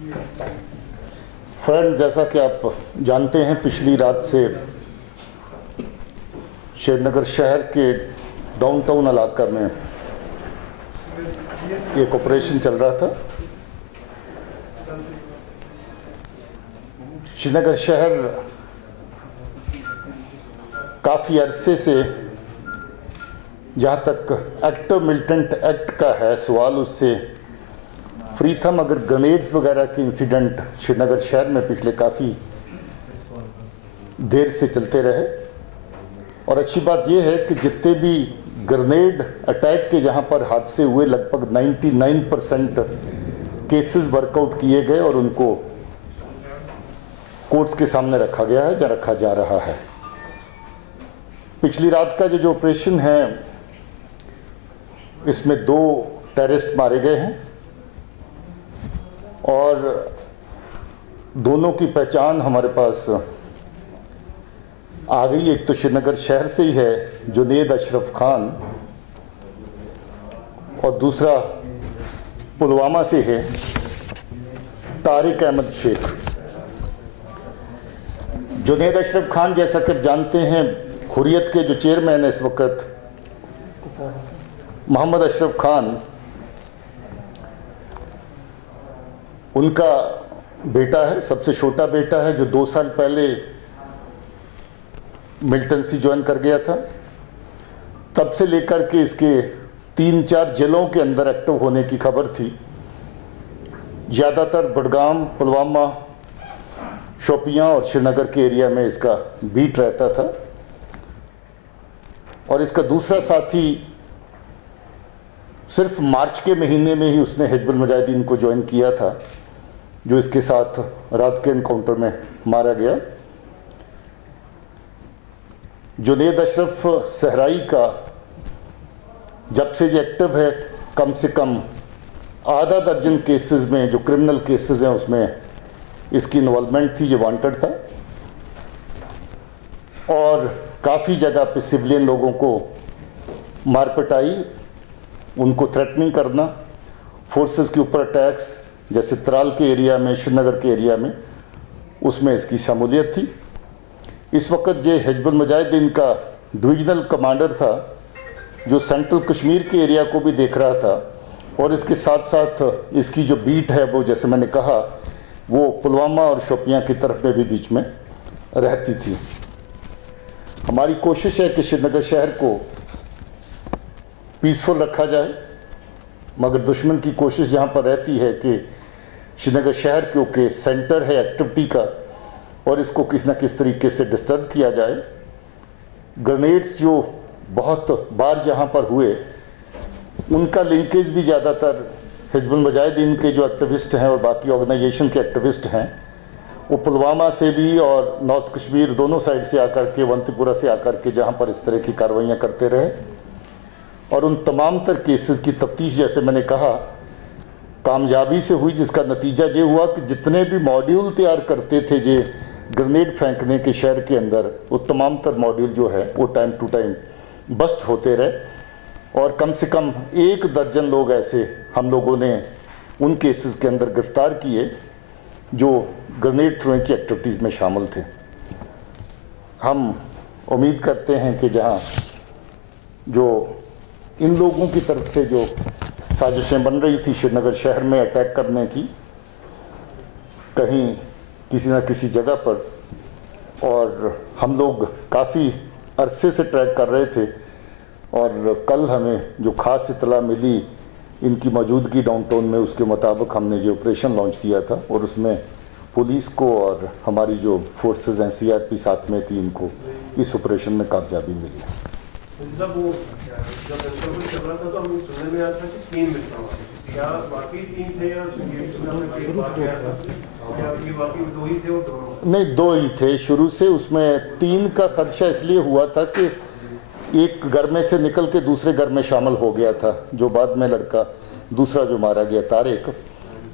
Friend, जैसा कि आप जानते हैं, पिछली रात से श्रीनगर शहर के डाउनटाउन इलाका में एक ऑपरेशन चल रहा था। श्रीनगर शहर काफ़ी अरसे से, जहाँ तक एक्टिव मिलिटेंट एक्ट का है सवाल, उससे फ्री था, मगर ग्रेनेड्स वगैरह के इंसिडेंट श्रीनगर शहर में पिछले काफ़ी देर से चलते रहे। और अच्छी बात यह है कि जितने भी ग्रेनेड अटैक के जहाँ पर हादसे हुए, लगभग 99% केसेस वर्कआउट किए गए और उनको कोर्ट्स के सामने रखा गया है या रखा जा रहा है। पिछली रात का जो ऑपरेशन है, इसमें 2 टेररिस्ट मारे गए हैं और दोनों की पहचान हमारे पास आ गई। एक तो श्रीनगर शहर से ही है, जुनैद अशरफ खान, और दूसरा पुलवामा से है, तारिक अहमद शेख। जुनैद अशरफ खान, जैसा कि आप जानते हैं, हुर्रियत के जो चेयरमैन है इस वक्त, मोहम्मद अशरफ खान, उनका बेटा है, सबसे छोटा बेटा है, जो 2 साल पहले मिलिटेंसी ज्वाइन कर गया था। तब से लेकर के इसके 3-4 जेलों के अंदर एक्टिव होने की खबर थी। ज़्यादातर बडगाम, पुलवामा, शोपियां और श्रीनगर के एरिया में इसका बीट रहता था। और इसका दूसरा साथी सिर्फ मार्च के महीने में ही उसने हिजबुल मुजाहिदीन को ज्वाइन किया था, जो इसके साथ रात के एनकाउंटर में मारा गया। जुनैद अशरफ सहराई का जब से ये एक्टिव है, कम से कम आधा दर्जन केसेस में, जो क्रिमिनल केसेस हैं, उसमें इसकी इन्वॉल्वमेंट थी। ये वांटेड था और काफ़ी जगह पे सिविलियन लोगों को मारपिटाई, उनको थ्रेटनिंग करना, फोर्सेस के ऊपर अटैक्स, जैसे त्राल के एरिया में, श्रीनगर के एरिया में, उसमें इसकी शमूलियत थी। इस वक्त ये हिजबुल मुजाहिदीन का डिविजनल कमांडर था, जो सेंट्रल कश्मीर के एरिया को भी देख रहा था, और इसके साथ साथ इसकी जो बीट है वो, जैसे मैंने कहा, वो पुलवामा और शोपियां की तरफ में भी बीच में रहती थी। हमारी कोशिश है कि श्रीनगर शहर को पीसफुल रखा जाए, मगर दुश्मन की कोशिश यहाँ पर रहती है कि श्रीनगर शहर क्योंकि सेंटर है एक्टिविटी का, और इसको किसी न किस तरीके से डिस्टर्ब किया जाए। ग्रेनेड्स जो बहुत बार जहाँ पर हुए, उनका लिंकेज भी ज़्यादातर हिजबुल मुजाहिदीन के जो एक्टिविस्ट हैं और बाकी ऑर्गेनाइजेशन के एक्टिविस्ट हैं, वो पुलवामा से भी और नॉर्थ कश्मीर, दोनों साइड से आकर के, अवंतीपुरा से आकर के जहाँ पर इस तरह की कार्रवाइयाँ करते रहे। और उन तमाम तर केसेस की तफ्तीश, जैसे मैंने कहा, कामयाबी से हुई, जिसका नतीजा ये हुआ कि जितने भी मॉड्यूल तैयार करते थे जे ग्रेनेड फेंकने के शहर के अंदर, वो तमाम तर मॉड्यूल जो है वो टाइम टू टाइम बस्ट होते रहे। और कम से कम 1 दर्जन लोग ऐसे हम लोगों ने उन केसेस के अंदर गिरफ्तार किए जो ग्रेनेड थ्रोइंग की एक्टिविटीज़ में शामिल थे। हम उम्मीद करते हैं कि जहां जो इन लोगों की तरफ से जो साजिशें बन रही थी श्रीनगर शहर में अटैक करने की, कहीं किसी न किसी जगह पर, और हम लोग काफ़ी अरसे से ट्रैक कर रहे थे, और कल हमें जो ख़ास इतला मिली इनकी मौजूदगी डाउनटाउन में, उसके मुताबिक हमने जो ऑपरेशन लॉन्च किया था, और उसमें पुलिस को और हमारी जो फोर्सेस हैं, CRP साथ में थी, इनको इस ऑपरेशन में कामयाबी मिली। जब वो चल रहा था तो हमें सुनने में आया था कि 3 मित्रों, क्या बाकी 3 थे या ये सुना में एक बात क्या था, क्या ये बाकी 2 ही थे? वो दोनों नहीं, 2 ही थे शुरू से। उसमें 3 का खदशा इसलिए हुआ था कि एक घर में से निकल के दूसरे घर में शामिल हो गया था, जो बाद में लड़का दूसरा जो मारा गया, तारिक,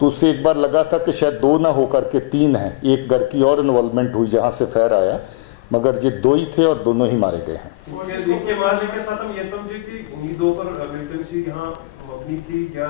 तो उससे एक बार लगा था कि शायद 2 ना होकर के 3 हैं। एक घर की और इन्वॉल्वमेंट हुई जहाँ से फायर आया, मगर ये 2 ही थे और दोनों ही मारे गए हैं। इनके मारने के साथ हम ये समझे कि उन्हीं 2 पर मिलिटेंसी यहाँ अपनी थी, क्या